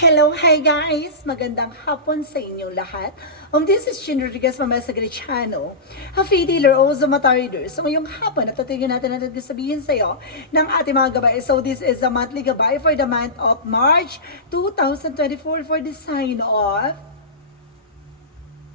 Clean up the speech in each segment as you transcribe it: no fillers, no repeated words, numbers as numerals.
Hello, hi guys! Magandang hapon sa inyong lahat. This is Chin Rodriguez from Mesagre Channel, a faith healer o Zomata reader. So ngayong hapon, natatigyan natin ang sabihin sa iyo ng ating mga gabay. So this is the monthly gabay for the month of March 2024 for the sign of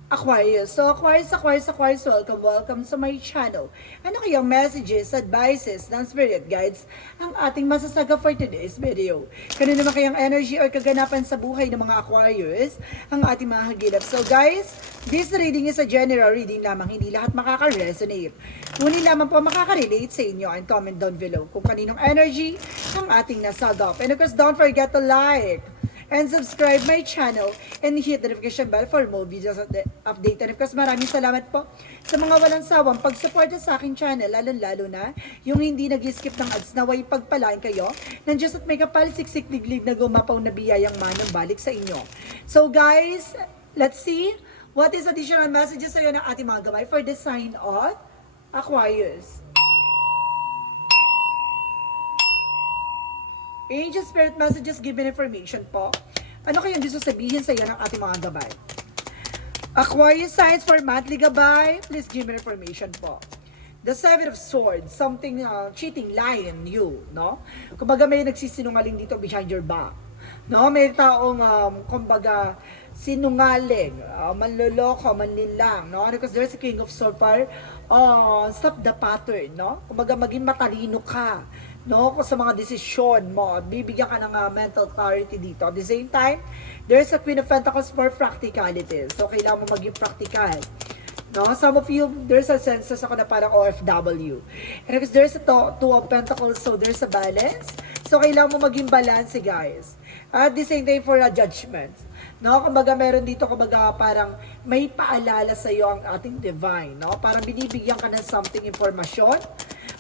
Aquarius. So Aquarius, welcome sa my channel. Ano kayang messages, advices, ng spirit guides ang ating masasaga for today's video? Kano naman kayang energy or kaganapan sa buhay ng mga Aquarius ang ating mga hagilap? So guys, this reading is a general reading lamang, hindi lahat makaka-resonate. Ngunit lamang po makaka-relate sa inyo and comment down below kung kaninong energy ang ating nasagap. And of course, don't forget to like and subscribe my channel and hit the notification bell for more videos update. And of course, maraming salamat po sa mga walang sawang pagsuporta sa aking channel, lalo na yung hindi nag-skip ng ads, naway pagpalain kayo ng Diyos at may kapal siksik liglig na gumapaw na biyayang manong balik sa inyo. So guys, let's see what is additional messages sa iyo ng ating mga gabay for the sign of Aquarius. Angel Spirit Messages given information po. Ano kayang gusto sabihin sa iyo ng ating mga gabay? Aquarius signs for monthly gabay, please give me information po. The Seven of Swords, something cheating, lying you, no? Kumbaga may nagsisinungaling dito behind your back. No, may taong kumbaga sinungaling, manloloko, manlilang, no? Because there's a King of Swords para stop the pattern, no? Kumbaga maging matalino ka, no? Sa mga desisyon mo, bibigyan ka ng mental clarity dito. At the same time, there's a Queen of Pentacles for practicality. So kailangan mo maging practical. No, some of you, there's a sense ako na parang OFW. And because there's a Two of Pentacles, so there's a balance. So kailangan mo maging balance, guys. At the same time for a judgment. No, kumbaga meron dito kumbaga parang may paalala sa iyo ang ating divine, no? Parang binibigyan ka ng something informasyon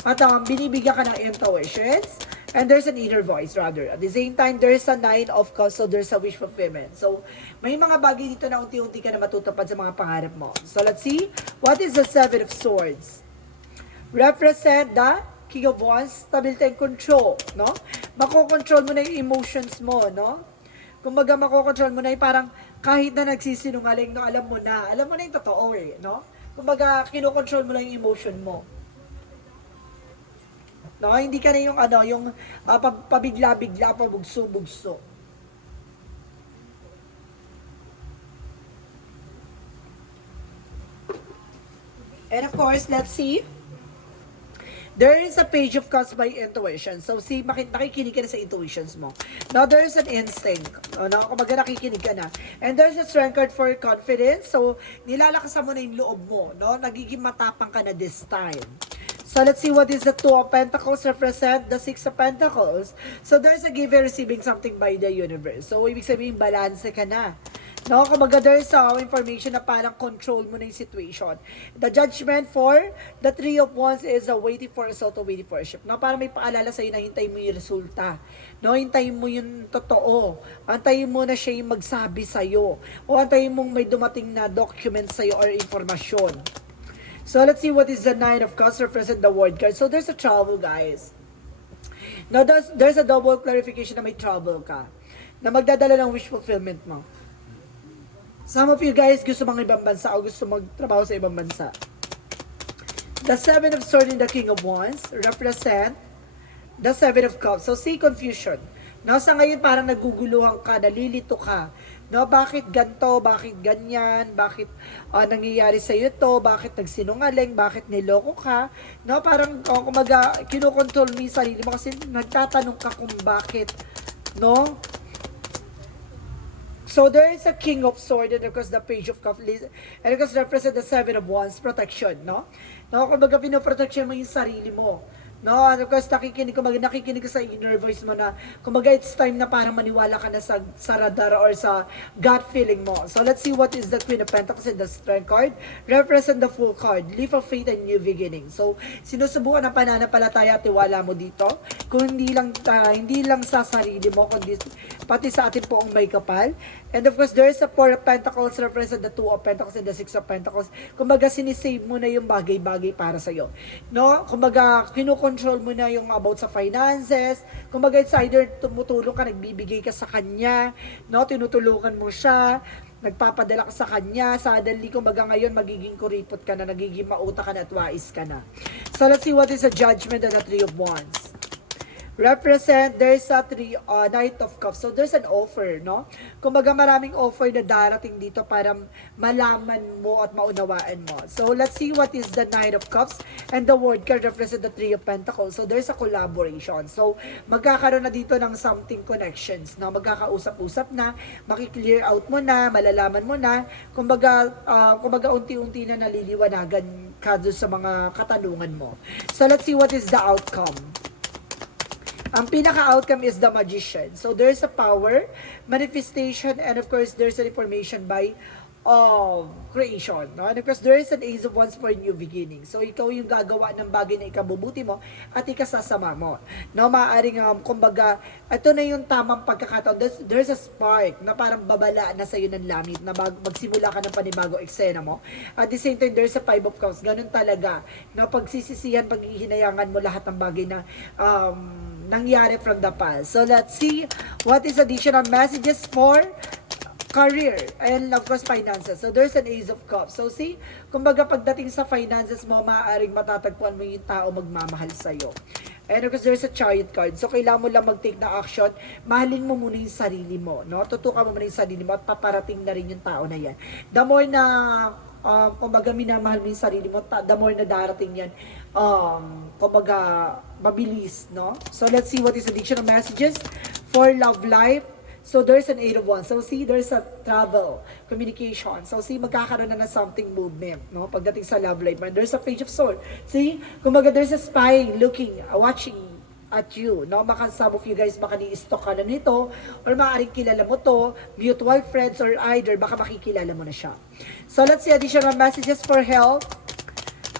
at binibigyan ka ng intuitions. And there's an inner voice rather. At the same time, there's a Nine of Cups, so there's a wish fulfillment. So, may mga bagay dito na unti-unti ka na matutupad sa mga pangarap mo. So, let's see. What is the Seven of Swords? Represent the King of Wands, stability and control, no? Makokontrol mo na yung emotions mo, no? Kumbaga, makokontrol mo na yung parang kahit na nagsisinungaling, no? Alam mo na yung totoo eh, no? Kumbaga, kinokontrol mo lang yung emotion mo. No, hindi ka na yung pabigla-bigla, pabugso-bugso. And of course, let's see. There is a Page of Cups by intuition. So, see, nakikinig ka na sa intuitions mo. Now, there is an instinct. No, kumbaga nakikinig ka na. And there's a Strength card for confidence. So, nilalakasan mo na yung loob mo. No? Nagiging matapang ka na this time. So, let's see what is the Two of Pentacles represent the Six of Pentacles. So, there's a give and receiving something by the universe. So, ibig sabihin, balance ka na. No, kumbaga there's information na parang control mo na yung situation. The judgment for the Three of Wands is waiting for a result or waiting for a shift. No, parang may paalala sa'yo na hintayin mo yung resulta. No, hintayin mo yung totoo. Antayin mo na siya yung magsabi sa'yo. O antayin mong may dumating na document sa'yo or informasyon. So, let's see what is the Nine of Cups represent the word card. So, there's a travel, guys. Now, there's a double clarification na may travel ka. Na magdadala ng wish fulfillment mo. Some of you guys gusto mga ibang bansa o gusto magtrabaho sa ibang bansa. The Seven of Swords and the King of Wands represent the Seven of Cups. So, see confusion. No, sa ngayon parang naguguluhan ka, nalilito ka. No, bakit ganto, bakit ganyan, bakit nangyayari sa iyo to, bakit nagsinungaling, bakit niloko ka. No, parang kumaga kinokontrol mo 'yung sarili mo kasi nagtatanong ka kung bakit, no? So there is a King of Swords and of course the Page of Cups and of course represent the Seven of Wands, protection, no? No, kumbaga pinoprotection mo yung sarili mo. No, and of course nakikinig ka sa inner voice mo na kumbaga it's time na parang maniwala ka na sa radar or sa gut feeling mo. So let's see what is the Queen of Pentacles and the Strength card. Represent the Fool card, leap of faith and new beginning. So sinusubukan ang pananampalataya at tiwala mo dito. Kung hindi lang sa sarili mo kundi pati sa ating poong may kapal. And of course, there is a Four of Pentacles represent the Two of Pentacles and the Six of Pentacles. Kumbaga, sinisave mo na yung bagay-bagay para sa'yo. No? Kumbaga, kinukontrol kinokontrol mo na yung about sa finances. Kumbaga, it's either tumutulong ka, nagbibigay ka sa kanya, no? Tinutulungan mo siya, nagpapadala ka sa kanya, suddenly, kumbaga ngayon, magiging kuripot ka na, nagiging mauta ka na at wais ka na. So, let's see what is the judgment and the Three of Wands. Represent, there's a Knight of Cups. So, there's an offer, no? Kumbaga, maraming offer na darating dito para malaman mo at maunawaan mo. So, let's see what is the Knight of Cups. And the World card represent the Three of Pentacles. So, there's a collaboration. So, magkakaroon na dito ng something connections, no? Magkakausap-usap na, makiklear out mo na, malalaman mo na. Kumbaga unti-unti na naliliwanagan ka doon sa mga katanungan mo. So, let's see what is the outcome. Ang pinaka-outcome is the Magician. So, there's a power, manifestation, and of course, there's an information by creation. No? And of course, there is an Ace of Wands for new beginning. So, ikaw yung gagawa ng bagay na ikabubuti mo at ikasasama mo. No, maaaring, kumbaga, ito na yung tamang pagkakataon. There's a spark na parang babala na sa'yo ng langit na magsimula ka ng panibago eksena mo. At the same time, there's a Five of Cups. Ganun talaga. No, pagsisisihan, paghihinayangan mo lahat ng bagay na nangyari from the past. So, let's see what is additional messages for career and of course finances. So, there's an Ace of Cups. So, see, kumbaga pagdating sa finances mo, maaaring matatagpuan mo yung tao magmamahal sa'yo. And of course, there's a Chariot card. So, kailangan mo lang mag-take na action. Mahalin mo muna yung sarili mo. No? Tutukan mo muna yung sarili mo at paparating na rin yung tao na yan. The more na kumbaga minamahal mo yung sarili mo, the more na darating yan, kumbaga mabilis, no? So, let's see what is additional messages for love life. So, there's an Eight of Wands. So, see, there's a travel, communication. So, see, magkakaroon na something movement, no? Pagdating sa love life. And there's a Page of Swords. See, kumbaga there's a spying, looking, watching at you, no? Baka some of you guys baka ni-stalk ka na nito, or maaaring kilala mo to, mutual friends, or either baka makikilala mo na siya. So, let's see additional messages for health.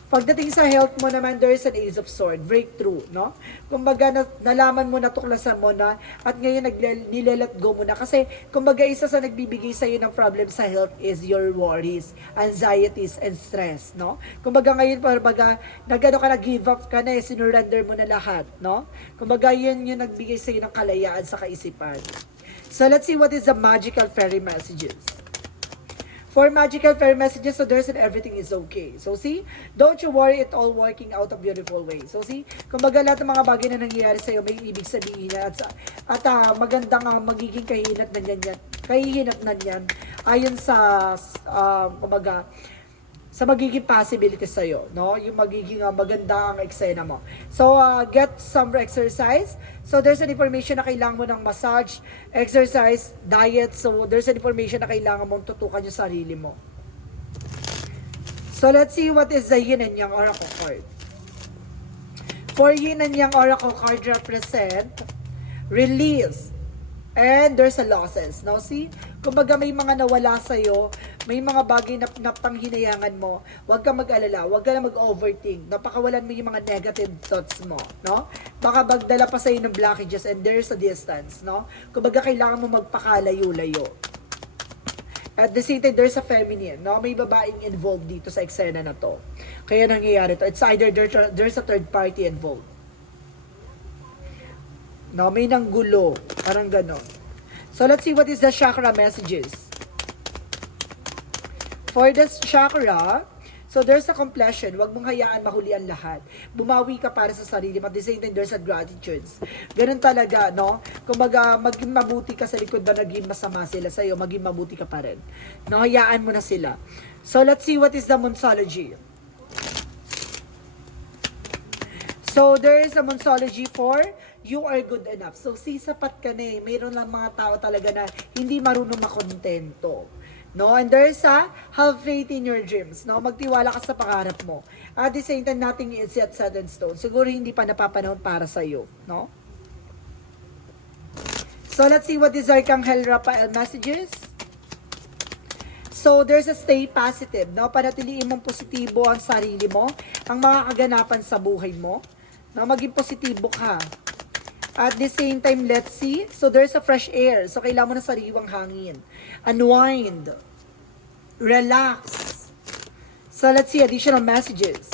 Pagdating sa health mo naman, there is an Ace of Swords, breakthrough, no? Kumbaga, nalaman mo, natuklasan mo na, at ngayon nilelet go mo na. Kasi, kumbaga, isa sa nagbibigay sa'yo ng problem sa health is your worries, anxieties, and stress, no? Kumbaga, ngayon, kumbaga, nagano ka na, give up ka na, sinurrender mo na lahat, no? Kumbaga, yun yung nagbigay sa'yo ng kalayaan sa kaisipan. So, let's see what is the magical fairy messages. For magical fairy messages, so there's an everything is okay. So see, don't you worry, it all working out a beautiful way. So see, kumbaga lahat ng mga bagay na nangyayari sa'yo, may ibig sabihin yan. At magandang magiging kahihinatnan yan ayon sa, kumbaga, sa magiging possibility sa'yo, no? Yung magiging maganda ang eksena mo. So, get some exercise. So, there's an information na kailangan mo ng massage, exercise, diet. So, there's an information na kailangan mong tutukan yung sarili mo. So, let's see what is the Yin and Yang Oracle card. For Yin and Yang Oracle card represent release. And there's a losses. Now, see? Kumbaga may mga nawala sa'yo, may mga bagay na panghinayangan mo, huwag ka mag-alala, huwag ka na mag-overthink, napakawalan mo yung mga negative thoughts mo, no? Baka magdala pa sa'yo ng blockages and there's a distance, no? Kumbaga kailangan mo magpakalayo-layo. At the same time, there's a feminine, no? May babaeng involved dito sa eksena na to. Kaya nangyayari to. It's either there's a third party involved. No, may nanggulo. Parang ganon. So, let's see what is the chakra messages. For this chakra, so there's a completion. Huwag mong hayaan mahuli ang lahat. Bumawi ka para sa sarili. At the same time, there's a gratitude. Ganun talaga, no? Kumbaga, maging mabuti ka sa likod ba naging masama sila sa'yo, maging mabuti ka pa rin. No, hayaan mo na sila. So, let's see what is the Monsology. So, there is a Monsology for you are good enough. So, sapat ka na eh. Mayroon lang mga tao talaga na hindi marunong makontento. No? And there is a have faith in your dreams. No? Magtiwala ka sa pangarap mo. At the same time, nothing is yet set in stone. Siguro hindi pa napapanahon para sa'yo. No? So, let's see what is Arcangel Raphael messages. So, there's a stay positive. No? Panatiliin mong positibo ang sarili mo, ang mga kaganapan sa buhay mo. No? Maging positibo ka. At the same time, let's see. So, there's a fresh air. So, kailangan mo ng sariwang hangin. Unwind. Relax. So, let's see additional messages.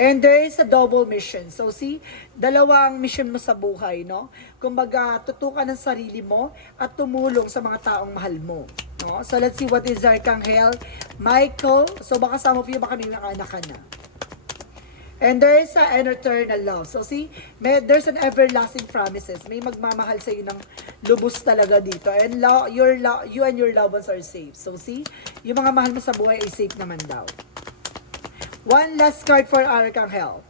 And there is a double mission. So see, dalawang mission mo sa buhay, no? Kumbaga, tutukan ng sarili mo at tumulong sa mga taong mahal mo. No? So let's see what is Archangel Michael. So baka some of you, baka nilang anak ka na. And there is an eternal love. So see, there's an everlasting promises. May magmamahal sa iyo ng lubos talaga dito. And you and your loved ones are safe. So see, yung mga mahal mo sa buhay ay safe naman daw. One last card for Archangel.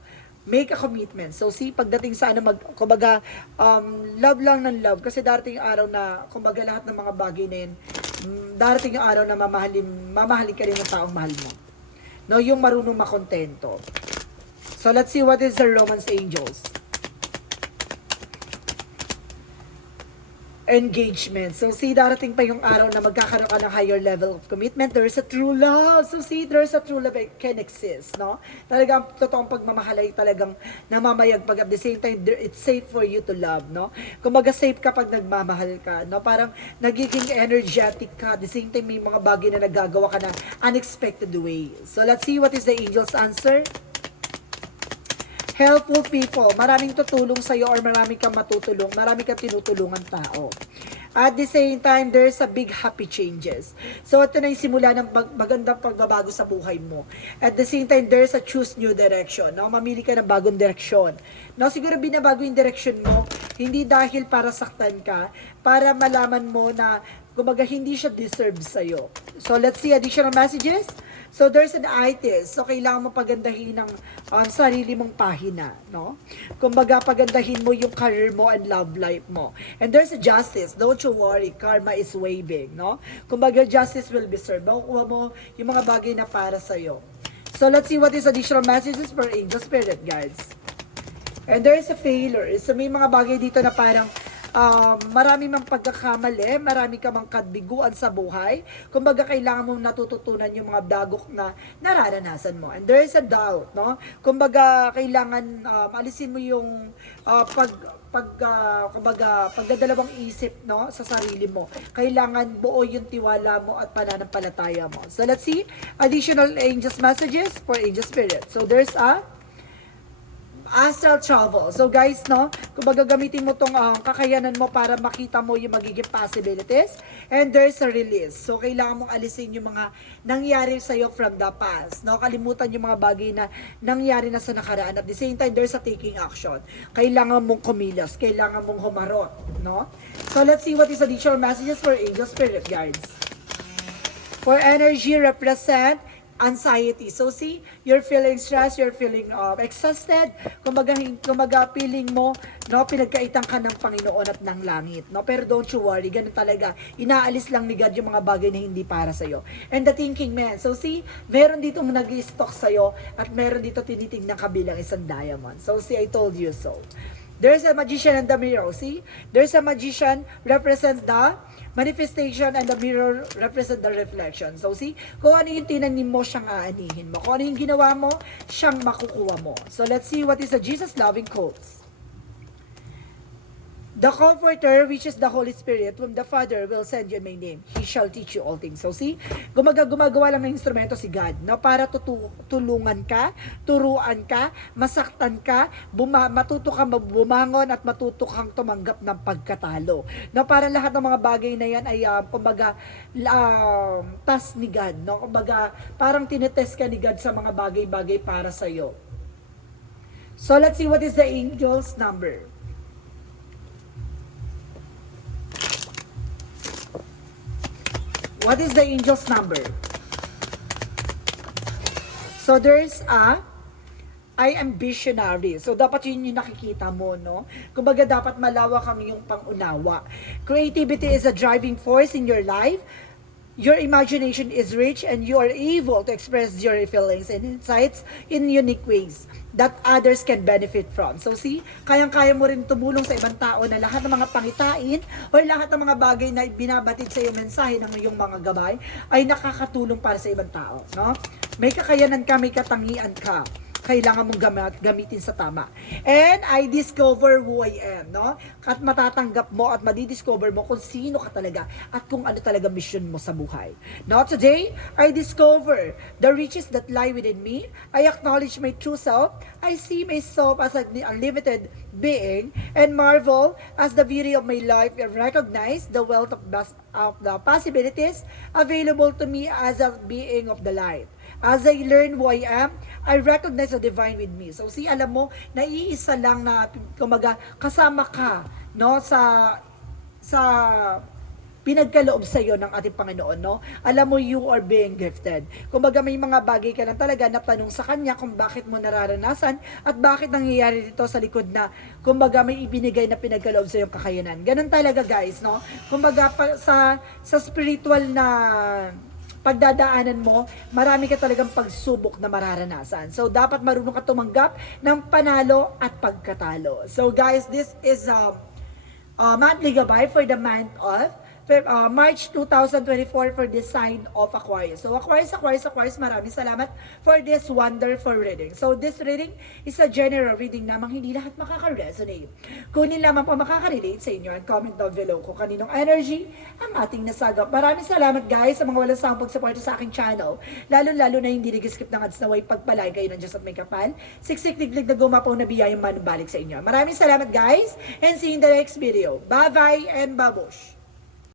Make a commitment. So see, pagdating sa kumbaga, love lang ng love. Kasi darating yung araw na, kumbaga lahat ng mga bagay na yun, darating yung araw na mamahalin ka rin ng taong mahal mo. No, yung marunong makontento. So let's see what is the Romance Angels. Engagement. So see, darating pa yung araw na magkakaroon ka ng higher level of commitment. There is a true love. So see, there is a true love that can exist, no? Talagang totoong pagmamahal ay talagang namamayagpag. At the same time, it's safe for you to love, no? Kumbaga safe kapag nagmamahal ka, no? Parang nagiging energetic ka. At the same time, may mga bagay na nagagawa ka na unexpected way. So let's see what is the angel's answer. Helpful people, maraming tutulong sa'yo or maraming kang matutulong, maraming kang tinutulungan tao. At the same time, there's a big happy changes. So, ito na yung simula ng magandang pagbabago sa buhay mo. At the same time, there's a choose new direction. No? Mamili ka ng bagong direksyon. No? Siguro binabago yung direction mo, hindi dahil para saktan ka, para malaman mo na, kumbaga, hindi siya deserve sa'yo. So, let's see additional messages. So, there's an itis. So, kailangan mo pagandahin ng sarili mong pahina, no? Kumbaga, pagandahin mo yung career mo and love life mo. And there's a justice. Don't you worry. Karma is waving, no? Kumbaga, justice will be served. Makukuha mo yung mga bagay na para sa'yo. So, let's see what is additional messages for angel spirit guides. And there's a failure. So, may mga bagay dito na parang marami mang pagkakamali, marami ka mang kadbiguan sa buhay. Kumbaga, kailangan mong natututunan yung mga dagok na nararanasan mo. And there is a doubt, no? Kumbaga, kailangan alisin mo yung pagdadalawang isip, no, sa sarili mo. Kailangan buo yung tiwala mo at pananampalataya mo. So, let's see additional angels messages for angel spirit. So, there's a astral travel. So guys, no, kumbaga gamitin mo tong kakayanan mo para makita mo yung magiging possibilities, and there's a release. So kailangan mong alisin yung mga nangyari sa iyo from the past, no? Kalimutan yung mga bagay na nangyari na sa nakaraan. At the same time, there's a taking action. Kailangan mong kumilos, kailangan mong humarot, no? So let's see what is additional messages for angel spirit guides. For energy, represent anxiety. So see, you're feeling stressed, you're feeling exhausted. Kumbaga feeling mo, no, pinagkaitan ka ng Panginoon at ng langit, no? Pero don't you worry, ganun talaga. Inaalis lang ni God yung mga bagay na hindi para sa'yo. And the thinking man. So see, meron dito nag-i-stock sa'yo at meron dito tinitingnan kabilang isang diamond. So see, I told you so. There's a magician and the mirror. See, there's a magician represent the manifestation and the mirror represent the reflection. So see, kung ano yung tinanim mo, siyang aanihin mo. Kung ano yung ginawa mo, siyang makukuha mo. So let's see what is the Jesus loving quotes. The Comforter, which is the Holy Spirit, whom the Father will send you in my name, He shall teach you all things. So see, gumagawa lang ng instrumento si God, no, para tulungan ka, turuan ka, masaktan ka, matuto kang bumangon at matuto kang tumanggap ng pagkatalo. No, para lahat ng mga bagay na yan ay task ni God, no? Kumbaga, parang tinetest ka ni God sa mga bagay-bagay para sa iyo. So let's see what is the angel's number. What is the angel's number? So there's I am visionary. So dapat yun yung nakikita mo, no? Kumbaga dapat malawak ang iyong pangunawa. Creativity is a driving force in your life. Your imagination is rich and you are able to express your feelings and insights in unique ways that others can benefit from. So see, kayang-kaya mo rin tumulong sa ibang tao na lahat ng mga pangitain o lahat ng mga bagay na binabatid sa iyong mensahe ng iyong mga gabay ay nakakatulong para sa ibang tao, no? May kakayanan ka, may katangian ka. kailangan mong gamitin sa tama. And I discover who I am, no? At matatanggap mo at madidiscover mo kung sino ka talaga at kung ano talaga mission mo sa buhay. Now today, I discover the riches that lie within me. I acknowledge my true self. I see myself as an unlimited being and marvel as the beauty of my life and recognize the wealth of the possibilities available to me as a being of the light. As I learn who I am, I recognize the divine with me. So, alam mo, naiisa lang na, kumaga, kasama ka, no, sa pinagkaloob sa iyo ng ating Panginoon, no? Alam mo, you are being gifted. Kumbaga, may mga bagay ka lang talaga na tanong sa Kanya kung bakit mo nararanasan at bakit nangyayari dito sa likod na, kumbaga, may ibinigay na pinagkaloob sa iyong kakayanan. Ganun talaga, guys, no? Kumbaga, sa spiritual na pagdadaanan mo, marami ka talagang pagsubok na mararanasan. So, dapat marunong ka tumanggap ng panalo at pagkatalo. So, guys, this is monthly gabay for the month of March 2024 for this sign of Aquarius. So, Aquarius, maraming salamat for this wonderful reading. So, this reading is a general reading namang hindi lahat makaka-resonate. Kunin lamang po makaka-relate sa inyo and comment down below kung kaninong energy ang ating nasagap. Maraming salamat guys sa mga walang sawang pagsuporta sa aking channel. Lalo-lalo na hindi nag-skip ng ads na way pagpalay kayo ng Diyos at may kapal. Siksik-liglig na gumapaw na biyayang manubalik sa inyo. Maraming salamat guys and see you in the next video. Bye-bye and babush!